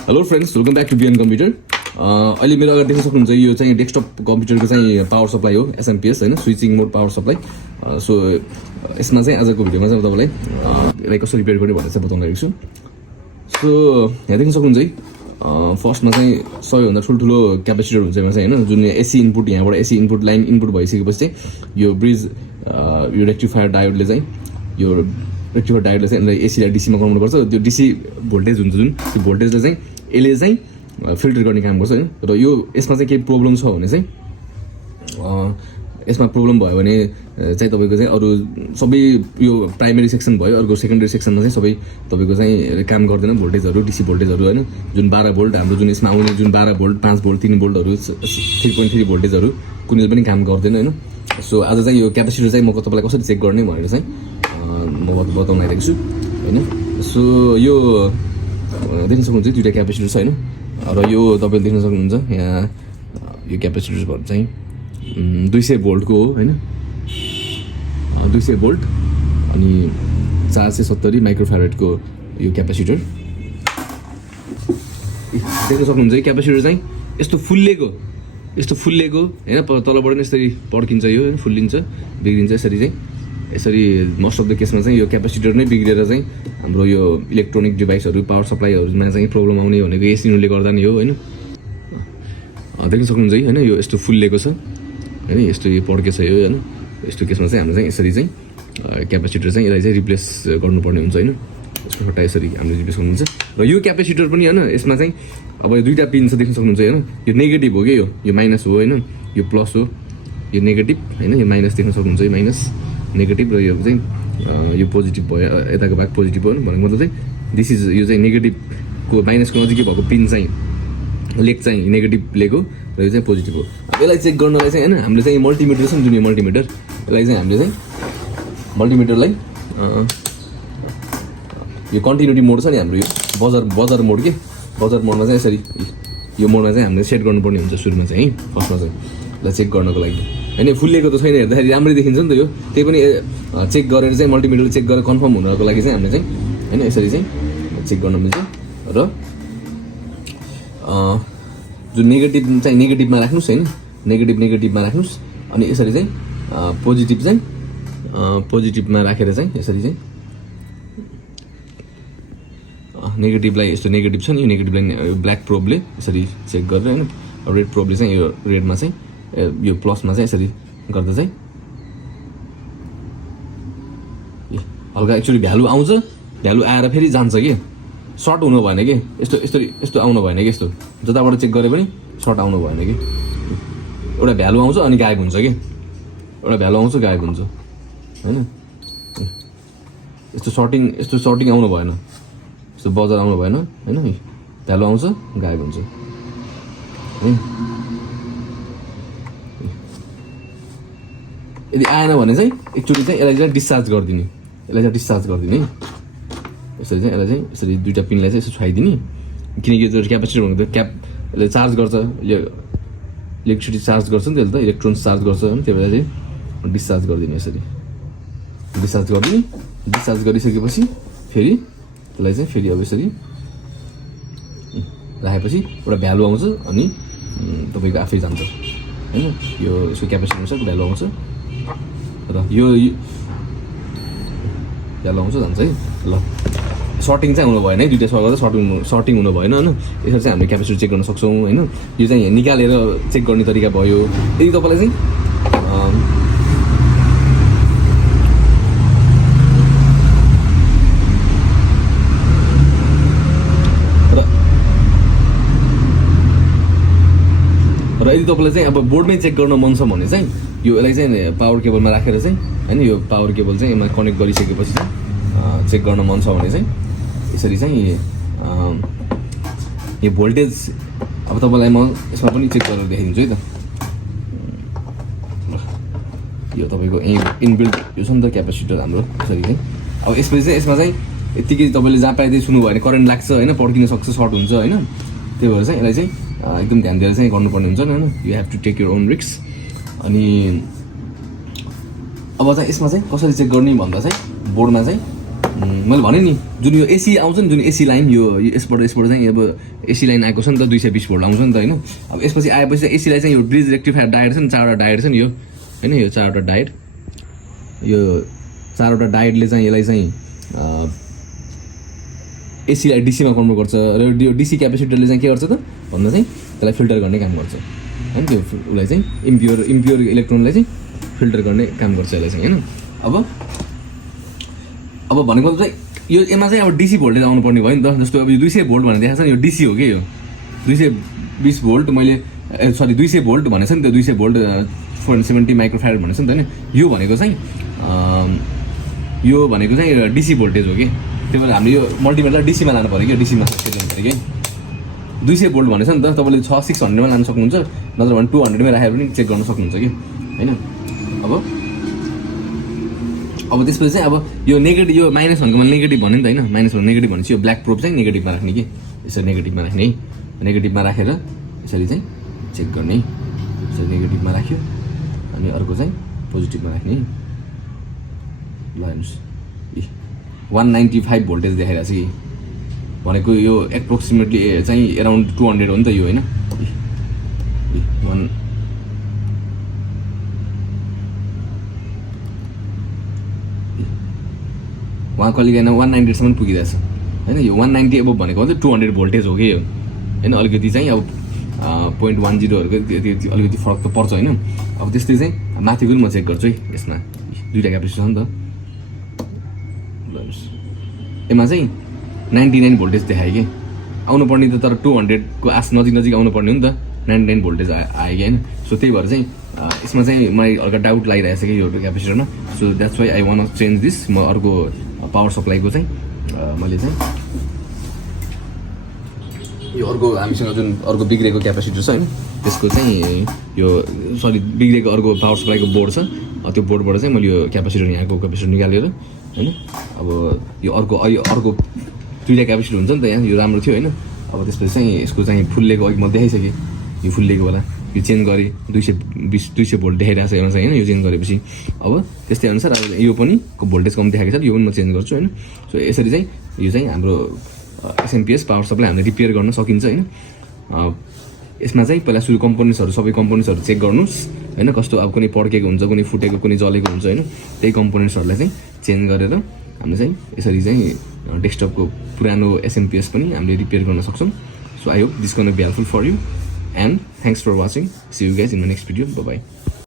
Hello friends, welcome back to BN computer. अहिले मेरो अगाडि देख्न सक्नुहुन्छ यो चाहिँ डेस्कटप कम्प्युटरको चाहिँ पावर सप्लाई हो, SMPS होइन, स्विचिङ मोड पावर सप्लाई। सो यसमा चाहिँ आजको भिडियोमा चाहिँ तपाईँलाई यसलाई कसरी रिपेयर गर्ने भनेर चाहिँ बताउन लागेको छु। सो यहाँ देख्न सक्नुहुन्छ है, फर्स्टमा चाहिँ सबैभन्दा ठुल्ठुलो क्यापेसिटर हुन्छ यसमा चाहिँ होइन, जुन एसी इनपुट, यहाँबाट एसी इनपुट लाइन इनपुट भइसकेपछि चाहिँ यो ब्रिज यो रेक्टिफायर डायोडले चाहिँ एसीलाई डीसीमा गराउनुपर्छ। त्यो डीसी भोल्टेज हुन्छ जुन, त्यो भोल्टेजले चाहिँ यसले चाहिँ फिल्टर गर्ने काम गर्छ होइन। र यो यसमा चाहिँ केही प्रब्लम छ भने चाहिँ यसमा प्रब्लम भयो भने चाहिँ तपाईँको चाहिँ अरू सबै यो प्राइमेरी सेक्सन भयो, अर्को सेकेन्डरी सेक्सनमा चाहिँ सबै तपाईँको चाहिँ काम गर्दैन, भोल्टेजहरू डीसी भोल्टेजहरू होइन, जुन 12 भोल्ट हाम्रो जुन यसमा आउने जुन 12 भोल्ट 5 भोल्ट 3 भोल्टहरू 3.3 भोल्टेजहरू कुनै पनि काम गर्दैन होइन। सो आज चाहिँ यो क्यापेसिटर चाहिँ म तपाईँलाई कसरी चेक गर्ने भनेर चाहिँ म बताउन आइरहेको छु होइन। सो यो देख्न सक्नुहुन्छ दुईवटा क्यापेसिटर छ होइन, र यो तपाईँले देख्न सक्नुहुन्छ यहाँ यो क्यापेसिटर चाहिँ 200 भोल्टको हो होइन, 200 भोल्ट अनि 470 माइक्रोफ्यारेडको यो क्यापेसिटर देख्न सक्नुहुन्छ। यो क्यापेसिटर चाहिँ यस्तो फुल्लेको होइन, तलबाट नै यसरी पड्किन्छ यो होइन, फुल्लिन्छ बिग्रिन्छ यसरी मोस्ट अफ द केसमा चाहिँ यो क्यापेसिटर नै बिग्रेर चाहिँ हाम्रो यो इलेक्ट्रोनिक डिभाइसहरू पावर सप्लाईहरूमा चाहिँ प्रब्लम आउने भनेको एसिनुले गर्दा नै हो होइन। देख्न सक्नुहुन्छ है होइन, यो यस्तो फुल्लेको छ होइन, यस्तो यो पड्केछ यो होइन, यस्तो केसमा चाहिँ हाम्रो चाहिँ यसरी चाहिँ क्यापेसिटर चाहिँ यसलाई चाहिँ रिप्लेस गर्नुपर्ने हुन्छ होइन। यसको सट्टा यसरी हामीले रिप्लेस गर्नुहुन्छ। र यो क्यापेसिटर पनि होइन, यसमा चाहिँ अब यो दुईवटा पिन छ देख्न सक्नुहुन्छ होइन, यो नेगेटिभ हो कि यो माइनस हो होइन, यो प्लस हो, यो नेगेटिभ होइन, यो माइनस देख्न सक्नुहुन्छ, यो माइनस नेगेटिभ र यो चाहिँ यो पोजिटिभ भयो, यताको भाग पोजिटिभ हो भनेको मतलब चाहिँ दिस इज यो चाहिँ नेगेटिभको माइनसको नजिकै भएको पिन चाहिँ लेग चाहिँ नेगेटिभ लेग हो र यो चाहिँ पोजिटिभ हो। यसलाई चेक गर्नलाई चाहिँ होइन हामीले चाहिँ मल्टिमिटर छ नि, जुन यो मल्टिमिटर, यसलाई चाहिँ हामीले चाहिँ मल्टिमिटरलाई यो कन्टिन्युटी मोड छ नि हाम्रो, यो बजर मोड के, बजर मोडमा चाहिँ यसरी यो मोडमा चाहिँ हामीले सेट गर्नुपर्ने हुन्छ सुरुमा चाहिँ है, फर्स्टमा चाहिँ यसलाई चेक गर्नको लागि होइन। फुल्लेको त छैन, हेर्दाखेरि राम्रै देखिन्छ नि त यो, त्यही पनि चेक गरेर चाहिँ मल्टिमिटरले चेक गरेर कन्फर्म हुनको लागि चाहिँ हामीले चाहिँ होइन यसरी चाहिँ चेक गर्न मिल्छ। र जुन नेगेटिभ चाहिँ नेगेटिभमा राख्नुहोस् होइन, नेगेटिभमा राख्नुहोस्, अनि यसरी चाहिँ पोजिटिभमा राखेर चाहिँ यसरी चाहिँ नेगेटिभलाई यस्तो नेगेटिभ छ नि, यो नेगेटिभलाई ब्ल्याक प्रोबले यसरी चेक गरेर होइन, रेड प्रोबले चाहिँ यो रेडमा चाहिँ यो प्लसमा चाहिँ यसरी गर्दा चाहिँ हल्का एक्चुअली भ्यालु आउँछ, भ्यालु आएर फेरि जान्छ कि, सर्ट हुनु भएन कि, यस्तो आउनु भएन कि, यस्तो जताबाट चेक गरे पनि सर्ट आउनु भएन कि, एउटा भ्यालु आउँछ अनि गायब हुन्छ कि, एउटा भ्यालु आउँछ गायब हुन्छ होइन, यस्तो सर्टिङ आउनु भएन, यस्तो बजार आउनु भएन होइन, भ्यालु आउँछ गायब हुन्छ है। यदि आएन भने चाहिँ एकचोटि चाहिँ यसलाई चाहिँ डिस्चार्ज गरिदिने, यसरी चाहिँ यसलाई चाहिँ यसरी दुईवटा पिनलाई चाहिँ यसो छुवाइदिने, किनकि यो क्यापेसिटर भनेको त यसले चार्ज गर्छ, इलेक्ट्रिसिटी चार्ज गर्छ नि, त्यसले त इलेक्ट्रोन्स चार्ज गर्छ होइन, त्यही भएर चाहिँ डिस्चार्ज गरिदिने, यसरी डिस्चार्ज गरिसकेपछि फेरि त्यसलाई चाहिँ फेरि अब यसरी राखेपछि एउटा भ्यालु आउँछ अनि तपाईँको आफै जान्छ होइन, यो यसको क्यापेसिटी अनुसार भ्यालु आउँछ र यो भ्यालु आउँछ जान्छ है। ल सर्टिङ चाहिँ हुनु भएन है, दुईवटा सबै गर्दा सर्टिङ हुनु भएन होइन, यसरी चाहिँ हामीले क्यापेसिटी चेक गर्न सक्छौँ होइन। यो चाहिँ निकालेर चेक गर्ने तरिका भयो। यदि तपाईँलाई चाहिँ र यदि तपाईँलाई चाहिँ अब बोर्डमै चेक गर्न मन छ भने चाहिँ यो यसलाई चाहिँ पावर केबलमा राखेर चाहिँ होइन, यो पावर केबल चाहिँ यसमा कनेक्ट गरिसकेपछि चाहिँ चेक गर्न मन छ भने चाहिँ यसरी चाहिँ यो भोल्टेज अब तपाईँलाई म यसमा पनि चेक गरेर देखाइदिन्छु है त। यो तपाईँको इनबिल्ट यो छ नि त क्यापेसिटर हाम्रो, यसरी चाहिँ अब यसपछि चाहिँ यसमा चाहिँ यत्तिकै तपाईँले जहाँ पाइदिए छुनु भयो भने करेन्ट लाग्छ होइन, पड्किन सक्छ, सर्ट हुन्छ होइन, त्यही भएर चाहिँ यसलाई चाहिँ एकदम ध्यान दिएर चाहिँ गर्नुपर्ने हुन्छ नि होइन, you have to take your own risk. अनि अब चाहिँ यसमा चाहिँ कसरी चेक गर्ने भन्दा चाहिँ बोर्डमा चाहिँ मैले भने नि जुन यो एसी आउँछ नि जुन एसी लाइन यो यसबाट चाहिँ अब एसी लाइन आएको छ नि त 220 भोल्ट आउँछ नि त होइन। अब यसपछि आएपछि एसीलाई चाहिँ यो ब्रिज रेक्टिफायर डायोड छ नि 4वटा डायोड छ नि यो होइन यो 4वटा डायोड यो 4वटा डायोडले चाहिँ यसलाई चाहिँ एसीलाई डीसीमा कन्भर्ट गर्छ र यो डीसी क्यापेसिटरले चाहिँ के गर्छ त भन्दा चाहिँ त्यसलाई फिल्टर गर्ने काम गर्छ होइन त्यो उसलाई चाहिँ इम्प्योर इलेक्ट्रोनलाई चाहिँ फिल्टर गर्ने काम गर्छ यसले चाहिँ होइन। अब भनेको चाहिँ यो यसमा चाहिँ अब डीसी भोल्टेज आउनु पर्ने भयो नि त जस्तो अब यो 200 भोल्ट भनेर देखाएको छ नि यो डीसी हो कि यो 220 भोल्ट मैले 200 भोल्ट भनेछ नि त 200 भोल्ट 470 माइक्रोफ्यारेड भनेछ नि त होइन यो भनेको चाहिँ डीसी भोल्टेज हो कि त्यही भएर हामीले यो मल्टिमिटरलाई डीसीमा लानु पऱ्यो कि डीसीमा सेट गर्नु पऱ्यो कि 200 भोल्ट भनेछ नि त तपाईँले 600-600मा लानु सक्नुहुन्छ नत्र भने 200मै राखेर पनि चेक गर्न सक्नुहुन्छ कि होइन। अब त्यसपछि चाहिँ अब यो नेगेटिभ यो माइनस भनेको मैले नेगेटिभ भने नि त होइन माइनस भनेको नेगेटिभ भनेपछि यो ब्ल्याक प्रोब चाहिँ नेगेटिभमा राख्ने कि यसरी नेगेटिभमा राख्ने नेगेटिभमा राखेर यसरी चाहिँ चेक गर्ने यसरी नेगेटिभमा राख्यो अनि अर्को चाहिँ पोजिटिभमा राख्ने ल हेर्नुहोस् 195 भोल्टेज देखाइरहेको छ कि भनेको यो एप्रोक्सिमेटली चाहिँ एराउन्ड 200 हो नि त यो होइन उहाँ कहिले गएन 190सम्म पुगिरहेछ होइन यो 190 अब भनेको चाहिँ 200 भोल्टेज हो कि यो होइन अलिकति चाहिँ अब 0.10हरूको अलिकति फरक त पर्छ होइन। अब त्यस्तै चाहिँ माथिको पनि म चेक गर्छु है यसमा 2टा क्यापेसिटर छ नि त यसमा चाहिँ 99 भोल्टेज देखायो कि आउनु पर्ने त तर 200को नजिक आउनु पर्ने हो नि त 99 भोल्टेज आयो कि होइन। सो त्यही भएर चाहिँ यसमा चाहिँ मलाई हल्का डाउट लागिरहेको छ कि यो क्यापेसिटरमा so that's why I want change this म अर्को पावर सप्लाईको चाहिँ मैले चाहिँ यो अर्को हामीसँग जुन अर्को बिग्रेको क्यापेसिटर छ होइन त्यसको चाहिँ यो बिग्रेको अर्को पावर सप्लाईको बोर्ड छ त्यो बोर्डबाट चाहिँ मैले यो क्यापेसिटर यहाँको क्यापेसिटर निकालेर होइन अब यो अर्को 2टा क्यापेसिटर हुन्छ नि त यहाँ यो राम्रो थियो होइन। अब त्यसपछि चाहिँ यसको चाहिँ फुल्लेको अघि म देखाइसकेँ यो फुल्लेको बेला यो चेन्ज गरेँ 200 भोल्ट देखाइरहेको छ यसमा चाहिँ होइन यो चेन्ज गरेपछि अब त्यस्तै अनुसार अब यो पनि भोल्टेज कम देखाएको छ यो पनि म चेन्ज गर्छु होइन। सो यसरी चाहिँ यो चाहिँ हाम्रो SMPS पावर सप्लाई हामीले रिपेयर गर्न सकिन्छ होइन। यसमा चाहिँ पहिला सुरु सबै कम्पोनेन्ट्सहरू चेक गर्नुहोस् होइन कस्तो अब कुनै पड्केको हुन्छ कुनै फुटेको कुनै जलेको हुन्छ होइन त्यही कम्पोनेन्ट्सहरूलाई चाहिँ चेन्ज गरेर हामीले चाहिँ यसरी चाहिँ डेस्कटपको पुरानो SMPS पनि हामीले रिपेयर गर्न सक्छौँ। So I hope this gonna be helpful for you and thanks for watching. See you guys in my next video. Bye bye.